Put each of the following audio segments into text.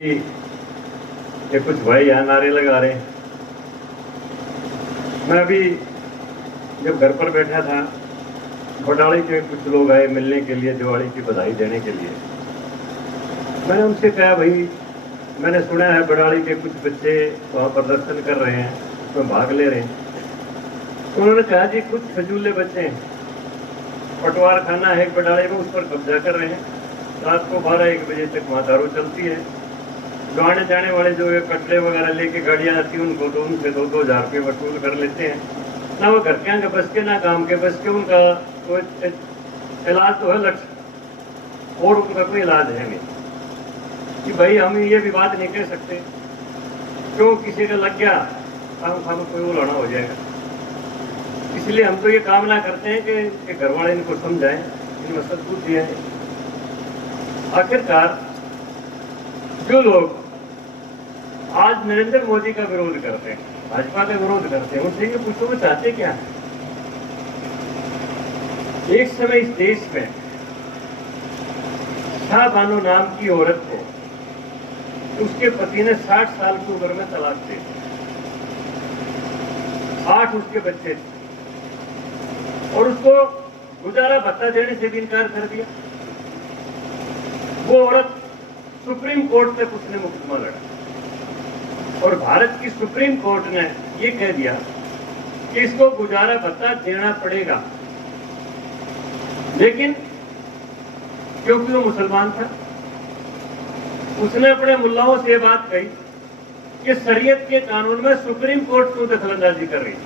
ये कुछ भाई यहाँ नारे लगा रहे हैं। मैं अभी जब घर पर बैठा था, बटाली के कुछ लोग आए मिलने के लिए, दिवाली की बधाई देने के लिए। मैंने उनसे कहा, भाई मैंने सुना है बटाली के कुछ बच्चे वहाँ प्रदर्शन कर रहे हैं, उसमें भाग ले रहे हैं। उन्होंने कहा, जी कुछ फजूले बच्चे हैं, पटवार खाना है बटाली में, उस पर कब्जा कर रहे हैं। रात को 12-1 बजे तक वहाँ दारू चलती है। जो आने जाने वाले जो ये कटले वगैरह लेके गाड़ियाँ आती हैं, उनको तो उनसे 2-2 हज़ार रुपये वसूल कर लेते हैं। ना वो घर के आगे बस के, ना काम के बस के। उनका तो इलाज तो है लक्ष्य, और उनका कोई इलाज है नहीं। कि भाई हम ये भी बात नहीं कह सकते, क्यों किसी का लग गया हम कोई उलाना हो जाएगा। इसलिए हम तो ये कामना करते हैं कि घर वाले इनको समझाएं, इनमें सद्बुद्धि है। आखिरकार जो लोग आज नरेंद्र मोदी का विरोध करते हैं, भाजपा का विरोध करते हैं, उनसे ये पूछो वो चाहते क्या है। एक समय इस देश में शाह बानो नाम की औरत को उसके पति ने 60 साल की उम्र में तलाक दे दी। 8 उसके बच्चे थे और उसको गुजारा भत्ता देने से भी इनकार कर दिया। वो औरत सुप्रीम कोर्ट तक उसने मुकदमा लड़ा और भारत की सुप्रीम कोर्ट ने ये कह दिया कि इसको गुजारा भत्ता देना पड़ेगा। लेकिन क्योंकि वो मुसलमान था, उसने अपने मुल्लाओं से ये बात कही कि शरीयत के कानून में सुप्रीम कोर्ट क्यों दखलंदाजी कर रही है।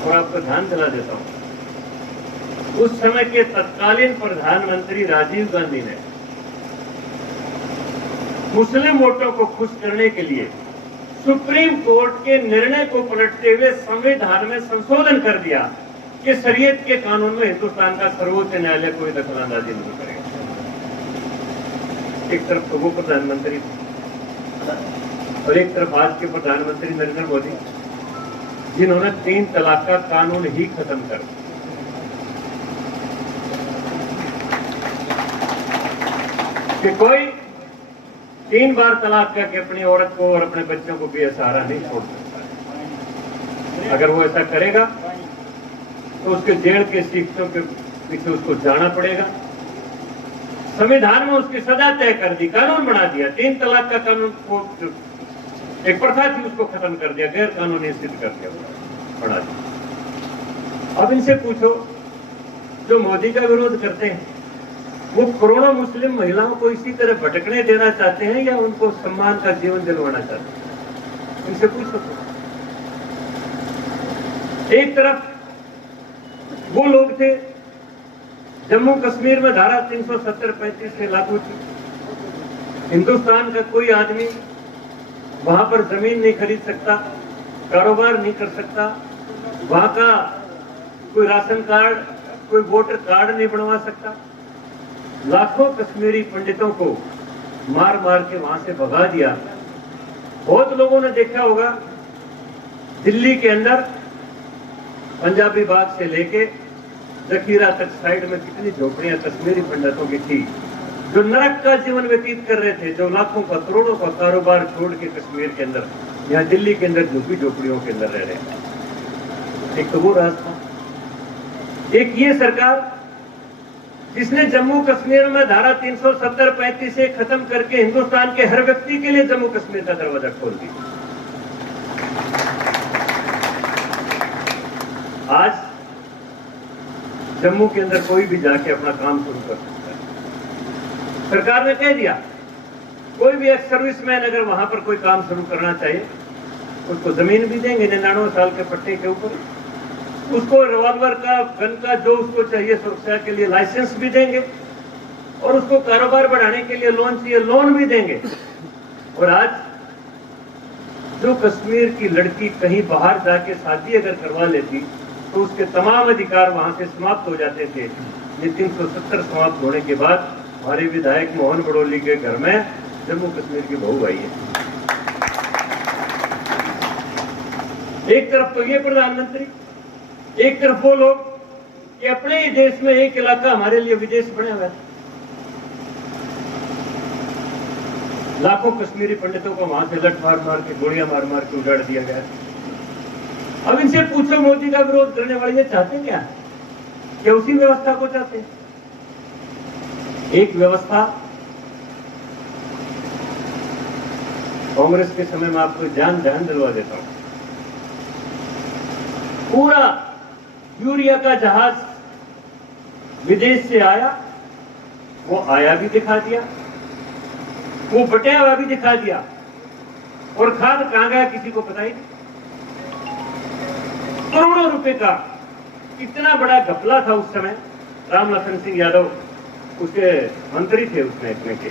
और आपको ध्यान दिला देता हूं, उस समय के तत्कालीन प्रधानमंत्री राजीव गांधी ने मुस्लिम वोटों को खुश करने के लिए सुप्रीम कोर्ट के निर्णय को पलटते हुए संविधान में संशोधन कर दिया कि शरीयत के कानून में हिंदुस्तान का सर्वोच्च न्यायालय कोई दखलंदाजी नहीं करेगा। एक तरफ तो वो प्रधानमंत्री और एक तरफ आज के प्रधानमंत्री नरेंद्र मोदी, जिन्होंने 3 तलाक का कानून ही खत्म कर दिया। कि कोई 3 बार तलाक करके अपनी औरत को और अपने बच्चों को बेसहारा नहीं छोड़ सकता। अगर वो ऐसा करेगा तो उसके जेल के शिक्षों के पीछे उसको जाना पड़ेगा। संविधान में उसकी सजा तय कर दी, कानून बना दिया। 3 तलाक का कानून को एक प्रथा थी, उसको खत्म कर दिया, गैर कानूनी सिद्ध कर दिया, बना दिया। अब इनसे पूछो, जो मोदी का विरोध करते हैं, वो करोड़ों मुस्लिम महिलाओं को इसी तरह भटकने देना चाहते हैं या उनको सम्मान का जीवन दिलवाना चाहते हैं? इनसे पूछो। एक तरफ वो लोग थे, जम्मू कश्मीर में धारा 370-35 से लागू थी। हिंदुस्तान का कोई आदमी वहां पर जमीन नहीं खरीद सकता, कारोबार नहीं कर सकता, वहां का कोई राशन कार्ड, कोई वोटर कार्ड नहीं बनवा सकता। लाखों कश्मीरी पंडितों को मार मार के वहां से भगा दिया। बहुत लोगों ने देखा होगा, दिल्ली के अंदर पंजाबी बाग से लेके जखीरा तक साइड में कितनी झोपड़ियां कश्मीरी पंडितों की थी, जो नरक का जीवन व्यतीत कर रहे थे, जो लाखों का करोड़ों का कारोबार छोड़ के कश्मीर के अंदर, यहाँ दिल्ली के अंदर झुग्गी झोपड़ियों के अंदर रह रहे हैं। एक तो वो रास्ता, एक ये सरकार जिसने जम्मू कश्मीर में धारा 370-35 से खत्म करके हिंदुस्तान के हर व्यक्ति के लिए जम्मू कश्मीर का दरवाजा खोल दिया। आज जम्मू के अंदर कोई भी जाके अपना काम शुरू कर सकता है। सरकार ने कह दिया, कोई भी एक सर्विसमैन अगर वहां पर कोई काम शुरू करना चाहिए, उसको जमीन भी देंगे 99 साल के पट्टे के ऊपर, उसको रिवॉल्वर का, गन का जो उसको चाहिए सुरक्षा के लिए लाइसेंस भी देंगे, और उसको कारोबार बढ़ाने के लिए लोन चाहिए, लोन भी देंगे। और आज जो कश्मीर की लड़की कहीं बाहर जाके शादी अगर करवा लेती तो उसके तमाम अधिकार वहां से समाप्त हो जाते थे। ये 370 समाप्त होने के बाद हमारे विधायक मोहन बड़ोली के घर में जम्मू कश्मीर की बहू आई है। एक तरफ तो ये प्रधानमंत्री, एक तरफ वो लोग कि अपने ही देश में एक इलाका हमारे लिए विदेश बने हुए। लाखों कश्मीरी पंडितों को वहां से लठ मार मार के, गोलियां मार मार के उजाड़ दिया गया। अब इनसे पूछो मोदी का विरोध करने वाले ये चाहते क्या है? क्या उसी व्यवस्था को चाहते हैं? एक व्यवस्था कांग्रेस के समय में आपको ध्यान दिलवा देता हूं। पूरा यूरिया का जहाज विदेश से आया, वो आया भी दिखा दिया, वो बटा हुआ भी दिखा दिया, और खाद कहां गया किसी को पता ही नहीं। करोड़ों रुपए का इतना बड़ा घपला था उस समय। राम लखन सिंह यादव उसके मंत्री थे उस महकमे के।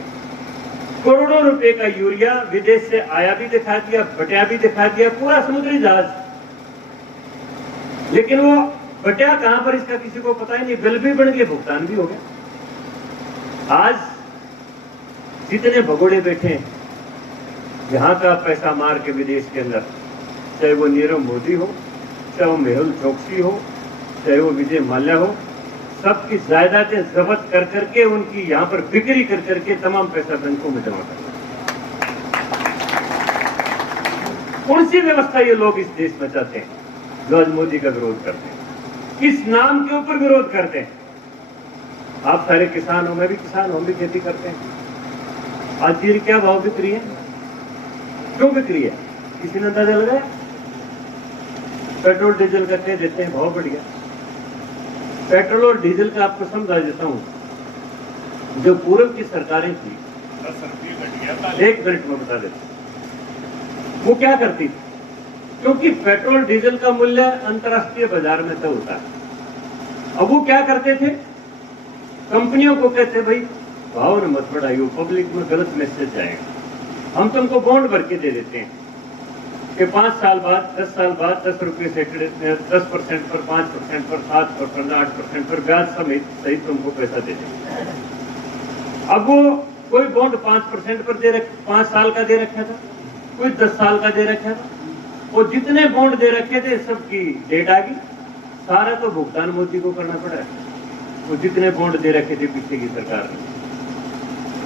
करोड़ों रुपए का यूरिया विदेश से आया भी दिखा दिया, बटा भी दिखा दिया, पूरा समुद्री जहाज। लेकिन वो बटा कहां पर इसका किसी को पता ही नहीं। बिल भी बन गए, भुगतान भी हो गया। आज जितने भगोड़े बैठे हैं यहां का पैसा मार के विदेश के अंदर, चाहे वो नीरव मोदी हो, चाहे वो मेहुल चोकसी हो, चाहे वो विजय माल्या हो, सबकी जायदादें जब्त कर करके उनकी यहां पर बिक्री कर करके तमाम पैसा बैंकों में जमा करना। कौन सी व्यवस्था ये लोग इस देश में चाहते हैं जो आज मोदी का विरोध करते हैं? किस नाम के ऊपर विरोध करते हैं? आप सारे किसान हो, मैं भी किसान हूं, हम भी खेती करते हैं। आज जीरी क्या भाव बिक रही है? क्यों बिक रही है? किसी ने अंदाजा लगाया? पेट्रोल डीजल का कह देते हैं भाव बढ़ गया। पेट्रोल और डीजल का आपको समझा देता हूं। जो पूर्व की सरकारें थी, 1 मिनट में बता देता हूं, वो क्या करती थी? क्योंकि पेट्रोल डीजल का मूल्य अंतर्राष्ट्रीय बाजार में तय होता है। अब वो क्या करते थे? कंपनियों को कहते भाई भाव न मत बढ़ाइयो, पब्लिक में गलत मैसेज जाएगा। हम तुमको बॉन्ड भर के दे देते हैं कि 5 साल बाद, 10 साल बाद 10 रुपये से 10% पर, 5% पर, 7%, 8% पर ब्याज सहित तुमको पैसा दे देंगे। अब वो कोई बॉन्ड 5% पर 5 साल का दे रखा था, कोई 10 साल का दे रखा था। वो जितने बॉन्ड दे रखे थे सबकी डेट आ गई, सारा तो भुगतान मोदी को करना पड़ा है। वो जितने बॉन्ड दे रखे थे पीछे की सरकार ने।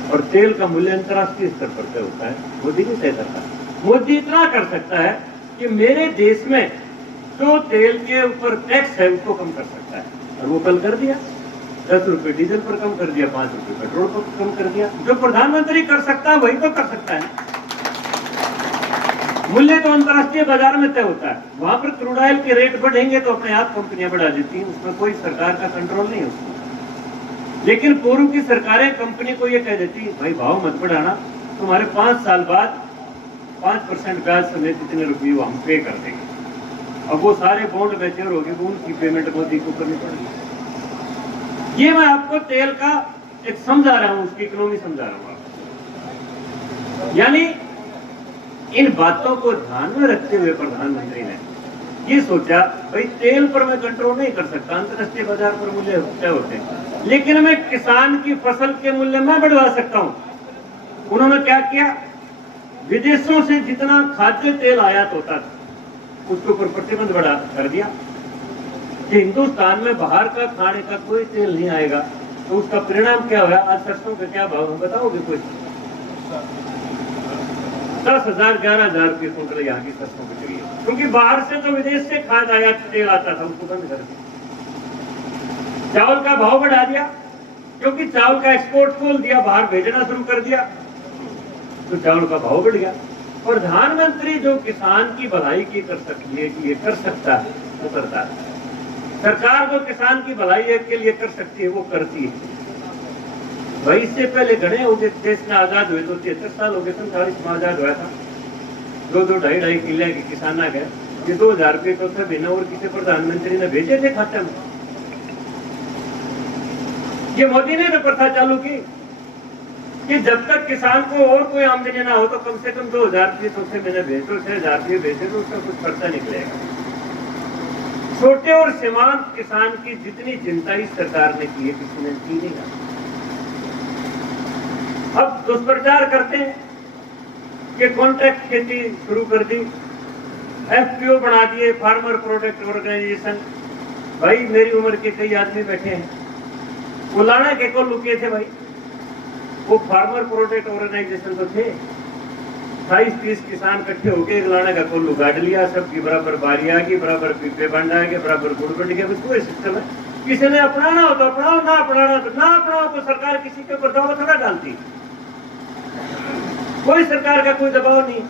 और तेल का मूल्य अंतर्राष्ट्रीय स्तर पर तय होता है, मोदी नहीं तय करता। मोदी इतना कर सकता है कि मेरे देश में जो तेल के ऊपर टैक्स है उसको कम कर सकता है, और वो कल कर दिया। 10 रुपए डीजल पर कम कर दिया, 5 रुपए पेट्रोल पर कम कर दिया। जो प्रधानमंत्री कर सकता है वही तो कर सकता है। मूल्य तो अंतर्राष्ट्रीय बाजार में तय होता है। वहां पर क्रूड ऑयल के रेट बढ़ेंगे तो अपने आप कंपनियां बढ़ा देती हैं, उसमें कोई सरकार का कंट्रोल नहीं है उसमें। लेकिन पूर्व की सरकारें कंपनी को ये कह देती भाई भाव मत बढ़ाना, तुम्हारे 5 साल बाद 5% ब्याज समेत इतने रुपये हम पे कर देंगे। अब वो सारे बॉन्ड मैच्योर हो गए, वो उनकी पेमेंट मोदी को करनी पड़ेगी। ये मैं आपको तेल का एक समझा रहा हूं, उसकी इकोनॉमी समझा रहा हूं आपको। यानी इन बातों को ध्यान में रखते हुए प्रधानमंत्री ने ये सोचा भाई तेल पर मैं कंट्रोल नहीं कर सकता, अंतर्राष्ट्रीय बाजार पर मूल्य तय होते हैं, लेकिन मैं किसान की फसल के मूल्य में बढ़वा सकता हूं। उन्होंने क्या किया? विदेशों से जितना खाद्य तेल आयात होता था उसके ऊपर प्रतिबंध बढ़ा कर दिया कि हिंदुस्तान में बाहर का खाने का कोई तेल नहीं आएगा। तो उसका परिणाम क्या हुआ? आज सरसों का क्या भाव है बताओगे? कोई 10,000 11,000 रुपये कुंटल यहाँ की सरसों की चली है, क्योंकि बाहर से तो विदेश से खाद आयात तेल आता था उसको बंद कर दिया। चावल का भाव बढ़ा दिया क्योंकि चावल का एक्सपोर्ट खोल दिया, बाहर भेजना शुरू कर दिया, तो चावल का भाव बढ़ गया। प्रधानमंत्री जो किसान की भलाई की कर सकती है कि ये कर सकता है वो करता है। सरकार जो किसान की भलाई के लिए कर सकती है वो करती है। भाई इससे पहले घने हो गए, देश में आजाद हुए तो 73 साल हो गए, 47 में आजाद हुआ था। 2-2 ढाई किले के किसान आ गए। ये 2000 रुपये तो थे बिना और किसी प्रधानमंत्री ने भेजे थे खाते में। ये मोदी ने तो प्रथा चालू की कि जब तक किसान को और कोई आमदनी ना हो तो कम से कम 2000 रुपये तो उसे मैंने भेजो, 6000 रुपये भेजे तो उसका कुछ खर्चा निकलेगा। छोटे और सीमांत किसान की जितनी चिंता इस सरकार ने की है किसी ने की नहीं। अब दुष्प्रचार करते हैं कि कॉन्ट्रैक्ट खेती शुरू कर दी, एफपीओ बना दिए, फार्मर प्रोडक्ट ऑर्गेनाइजेशन। भाई मेरी उम्र के कई आदमी बैठे हैं, वो लाना के को लुके थे भाई। वो फार्मर प्रोटेक्ट ऑर्गेनाइजेशन तो थे, 28-30 किसान इकट्ठे होकर एक लाने का कोल्लू गाड़ लिया, सबकी बराबर बारी आ गई, बराबर पीपे बन जाएंगे, बराबर गुड़ बन गया, बस वही सिस्टम है। किसी ने अपनाना हो तो अपनाओ, ना अपनाना तो ना अपनाओ। तो सरकार किसी के ऊपर दबाव थोड़ा डालती, कोई सरकार का कोई दबाव नहीं।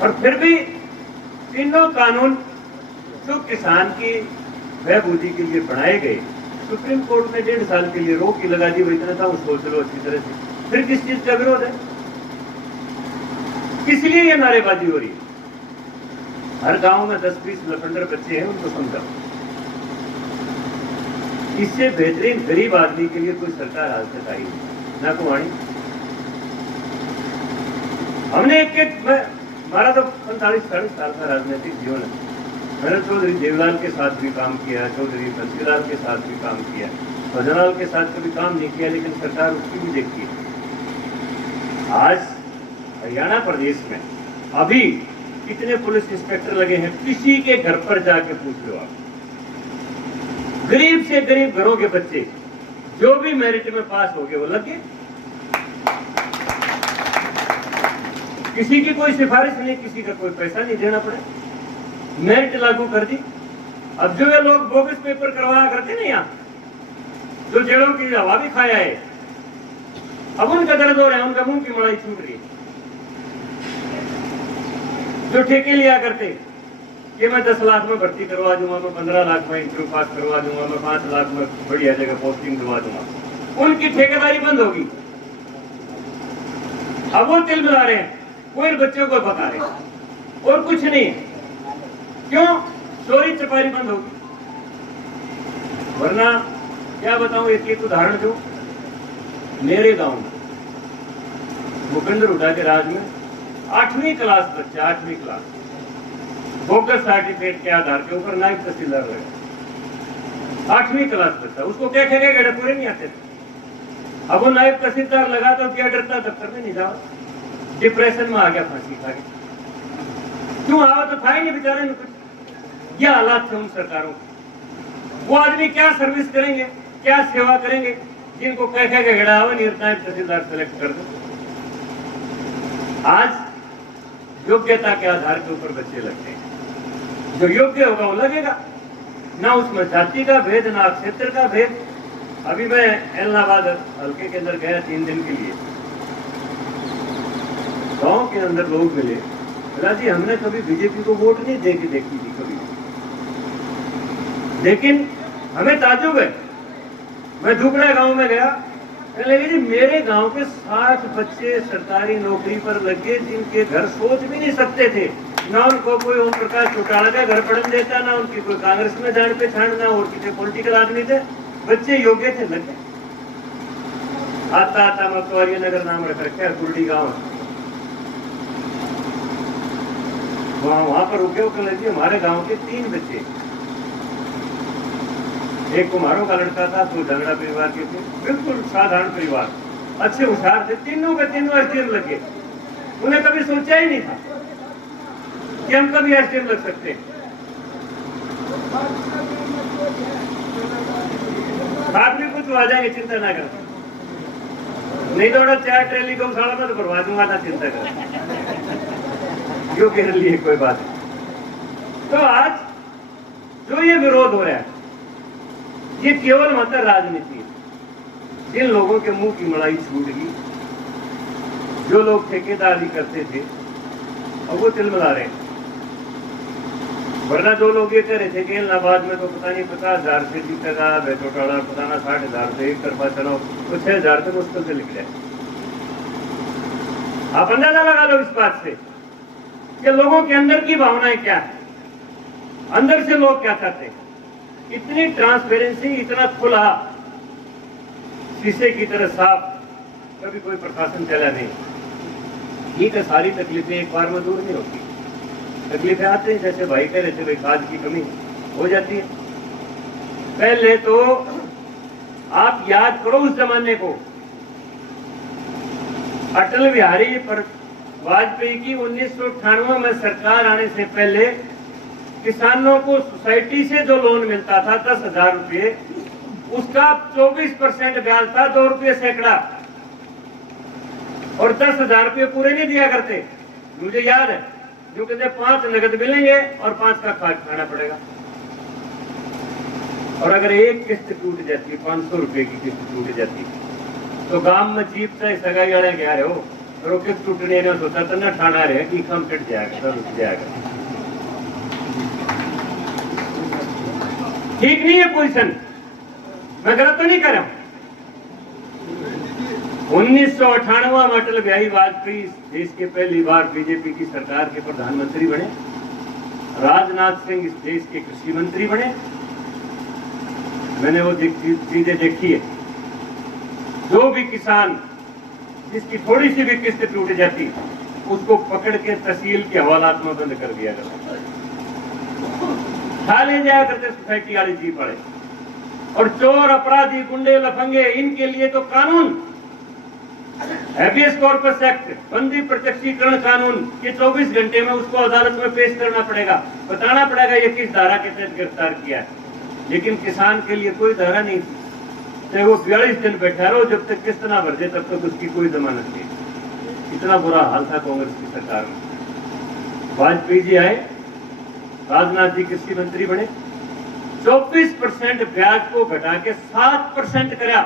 और फिर भी तीनों कानून जो किसान की बहबूदी के लिए बनाए गए, सुप्रीम कोर्ट ने 1.5 साल के लिए रोक ही लगा दी। वो इतना था, वो सोच लो अच्छी तरह से। फिर किस चीज का विरोध है? किस लिए ये नारेबाजी हो रही है? हर गांव में 10-20 लफंडर बच्चे हैं, उनको समझाओ। इससे बेहतरीन गरीब आदमी के लिए कोई सरकार आज तक आई नहीं, ना कुमारी। हमने हमारा तो 45-40 साल का राजनीतिक जीवन है। मैंने चौधरी देवलाल के साथ भी काम किया, चौधरी बंसीलाल के साथ भी काम किया, भजनलाल के साथ कभी काम नहीं किया, लेकिन सरकार उसकी भी देखती है। आज हरियाणा प्रदेश में अभी कितने पुलिस इंस्पेक्टर लगे हैं? किसी के घर पर जाके पूछ लो आप। गरीब से गरीब घरों के बच्चे जो भी मेरिट में पास हो गए वो लगे। किसी की कोई सिफारिश नहीं, किसी का कोई पैसा नहीं देना पड़े, मेरिट लागू कर दी। अब जो ये लोग बोगस पेपर करवाया करते नहीं, यहाँ जो जेलों की हवा भी खाया है, अब उनका दर्द हो रहा है, उनका मुंह की मलाई छूट रही है। जो ठेके लिया करते कि मैं 10 लाख में भर्ती करवा दूंगा, मैं 15 लाख में इंटरव्यू पास करवा दूंगा, मैं 5 लाख में बढ़िया जगह पोस्टिंग करवा दूंगा, उनकी ठेकेदारी बंद होगी। अब वो तिल मिला रहे हैं, कोई बच्चों को बता रहे और कुछ नहीं। क्यों? चोरी चपारी बंद होगी। वरना क्या बताऊं, एक उदाहरण दूं। मेरे गांव में भूपेंद्र हुड्डा के राज में 8वीं क्लास बच्चा, 8वीं क्लास, बोगस सर्टिफिकेट के आधार के ऊपर नायब तहसीलदार लगा। 8वीं क्लास बच्चा, उसको क्या कहेगा, गड़े पूरे नहीं आते थे। अब वो नायब तहसीलदार लगा तो क्या डरता, दफ्तर में नहीं जाओ, डिप्रेशन में आ गया, फांसी खा गया। क्यों आवा तो था ही नहीं बेचारे में कुछ। यह हालात थे उन सरकारों के। वो आदमी क्या सर्विस करेंगे, क्या सेवा करेंगे, जिनको कह के गड़ा हुआ नायब तहसीलदार सेलेक्ट कर दो। आज योग्यता के आधार के ऊपर बच्चे लगते हैं। जो योग्य होगा वो लगेगा, ना उसमें जाति का भेद, ना क्षेत्र का भेद। अभी मैं एलनाबाद हल्के के अंदर गया 3 दिन के लिए। गांव के अंदर लोग मिले, बोला जी हमने कभी बीजेपी को वोट नहीं देखी थी कभी, लेकिन हमें ताज्जुब है। मैं दुगड़ा गांव में गया, लगे जी मेरे गांव के 60 बच्चे सरकारी नौकरी पर लगे, जिनके घर सोच भी नहीं सकते थे। ना उनको कोई ओम प्रकाश चौटाला का घर पढ़ने देता, ना उनकी कोई कांग्रेस में जान पहचान, ना और किसी पॉलिटिकल आदमी थे। बच्चे योग्य थे, लगे। आता आता मकवारी नगर नाम रख रखे, कुर्डी गाँव, वहां पर रुके होकर लगे। हमारे गाँव के 3 बच्चे, एक कुम्हारों का लड़का था, तो झगड़ा परिवार के थे, बिल्कुल साधारण परिवार, अच्छे होशियार थे। तीनों के तीनों एसडीएम लगे। उन्हें कभी सोचा ही नहीं था कि हम कभी एसडीएम लग सकते हैं। बाद में कुछ आ जाएंगे, चिंता ना कर। नहीं तो 4 ट्रेली गौशाला में तो करवा दूंगा, ना चिंता कर। यो कह लिए कोई बात नहीं। तो आज जो ये विरोध हो रहा है, ये केवल मतलब राजनीति है। जिन लोगों के मुंह की मलाई छूट गई, जो लोग ठेकेदारी करते थे, अब वो तिलमिला रहे हैं। वरना जो लोग ये कह रहे थे कि इलाहाबाद में तो पता नहीं 50,000 से जीतेगा, चौटाला पता ना 60,000 से एक तरफा चलाओ, तो 6,000 से मुश्किल से लिख जाए। आप अंदाजा लगा लो इस बात से कि लोगों के अंदर की भावनाएं क्या है, अंदर से लोग क्या चाहते हैं। इतनी ट्रांसपेरेंसी, इतना खुला, शीशे की तरह साफ कभी कोई प्रशासन चला नहीं। ये तो सारी तकलीफें एक बार में दूर नहीं होती। तकलीफें आते हैं, जैसे भाई कह रहे थे, भाई खाद की कमी हो जाती है। पहले तो आप याद करो उस जमाने को, अटल बिहारी वाजपेयी की 1998 में सरकार आने से पहले किसानों को सोसाइटी से जो लोन मिलता था 10,000 रुपये, उसका 24% ब्याज था, 2 रुपये सैकड़ा। और 10,000 रुपये पूरे नहीं दिया करते। मुझे याद है, जो कहते 5 नगद मिलेंगे और 5 का खाना पड़ेगा। और अगर एक किस्त टूट जाती है, 500 रुपए की किस्त टूट जाती है, तो गांव में जीप से सगाई वाले कह रहे हो और किस्त टूटने ने सोचा तो ना ठाना रहे कि कम कट जाएगा, रुक जाएगा। ठीक नहीं है पोजीशन, मैं गलत तो नहीं कर रहा हूं। 1998 में अटल बिहारी वाजपेयी देश के पहली बार बीजेपी की सरकार के प्रधानमंत्री बने। राजनाथ सिंह इस देश के कृषि मंत्री बने। मैंने वो चीजें देखी है। जो भी किसान जिसकी थोड़ी सी भी किस्त टूट जाती उसको पकड़ के तहसील के हवालात में बंद कर दिया जाता, खा ले जाया करते सोसाइटी वाले जीप वाले। और चोर, अपराधी, गुंडे, लफंगे, इनके लिए तो कानून, हैबियस कॉर्पस एक्ट, बंदी प्रत्यक्षीकरण कानून, ये 24 घंटे में उसको अदालत में पेश करना पड़ेगा, बताना पड़ेगा ये किस धारा के तहत गिरफ्तार किया है। लेकिन किसान के लिए कोई धारा नहीं थी, चाहे वो 42 दिन बैठा रहो, जब तक किस्त ना भर दे तब तक उसकी कोई जमानत नहीं। इतना बुरा हाल था कांग्रेस की सरकार में। वाजपेयी जी आए, राजनाथ जी कृषि मंत्री बने, 24% ब्याज को घटा के 7% करा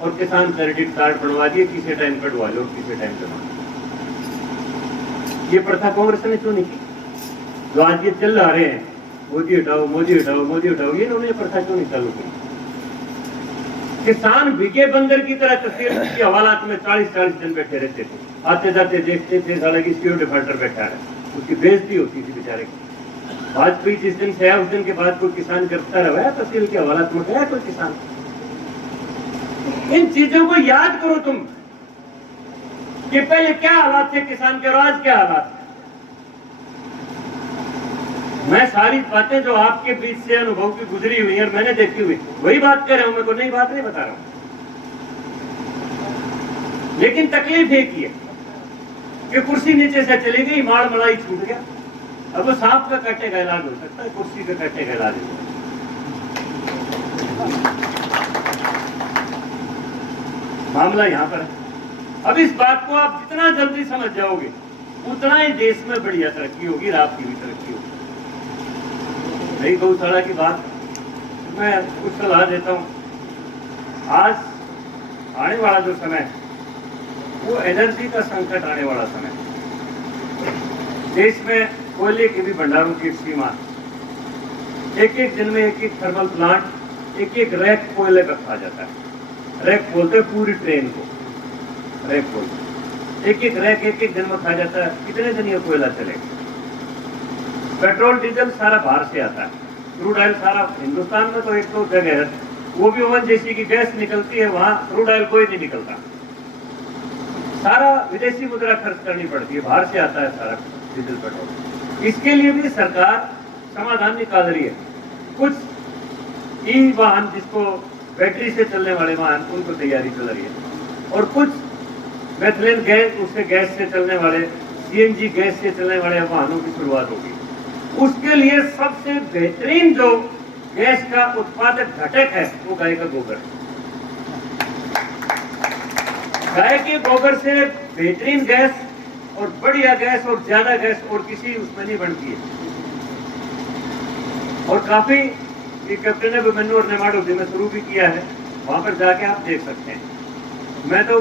और किसान क्रेडिट कार्ड बनवा दिए, किसी टाइम कटवा लो, किसी टाइम जमा। ये प्रथा कांग्रेस ने क्यों नहीं की? जो आज ये चल रहे हैं, मोदी हटाओ, मोदी हटाओ, मोदी हटाओ, ये इन्होंने प्रथा क्यों नहीं चालू की? किसान भिगे बंदर की तरह तहसील के हवालात में 40-40 दिन बैठे रहते थे, आते जाते देखते थे साला की सिक्योर डिफॉल्टर बैठा है, उसकी बेइज्जती होती थी बेचारे की। वाजपेयी जिस दिन से आया उस दिन के बाद कोई किसान गिरफ्तार हुआ तहसील के हवालात में गया कोई किसान? इन चीजों को याद करो तुम कि पहले क्या हालात थे किसान के और आज क्या हालात। मैं सारी बातें जो आपके बीच से अनुभव की गुजरी हुई है, मैंने देखी हुई, वही बात कर रहा हूं, मैं कोई नई बात नहीं बता रहा हूं। लेकिन तकलीफ एक ही है कि कुर्सी नीचे से चली गई, माड़ मलाई छूट गया। अब वो सांप का काटे का इलाज हो सकता है, कुर्सी का काटे का इलाज हो। मामला यहां पर है। अब इस बात को आप जितना जल्दी समझ जाओगे उतना ही देश में बढ़िया तरक्की होगी, आपकी भी तरक्की होगी। नहीं गौशाला की बात मैं कुछ सलाह देता हूं। आज आने वाला जो समय है वो एनर्जी का संकट आने वाला समय है। देश में कोयले के भी भंडारों की सीमा, एक दिन में एक थर्मल प्लांट एक रैक कोयले का खा जाता है। रैक बोलते पूरी ट्रेन को रैक बोलते, एक रैक एक दिन में खा जाता है। कितने दिन ये कोयला चलेगा? पेट्रोल डीजल सारा बाहर से आता है, क्रूड ऑयल सारा हिंदुस्तान में तो एक तो जगह है वो भी ओवन जैसी की गैस निकलती है, वहां क्रूड ऑयल कोई नहीं निकलता, सारा विदेशी मुद्रा खर्च करनी पड़ती है, बाहर से आता है सारा डीजल पेट्रोल। इसके लिए भी सरकार समाधान निकाल रही है। कुछ ई वाहन जिसको बैटरी से चलने वाले वाहन उनको तैयारी चल रही है, और कुछ मेथिलीन गैस उससे गैस से चलने वाले सीएनजी गैस से चलने वाले वाहनों की शुरुआत होगी। उसके लिए सबसे बेहतरीन जो गैस का उत्पादक घटक है वो गाय का गोबर। गाय के गोबर से बेहतरीन गैस और बढ़िया गैस और ज्यादा गैस और किसी उसमें नहीं बनती है। और काफी कैप्टन अभिमन्यु और नेमाडो में शुरू भी किया है, वहां पर जाके आप देख सकते हैं। मैं तो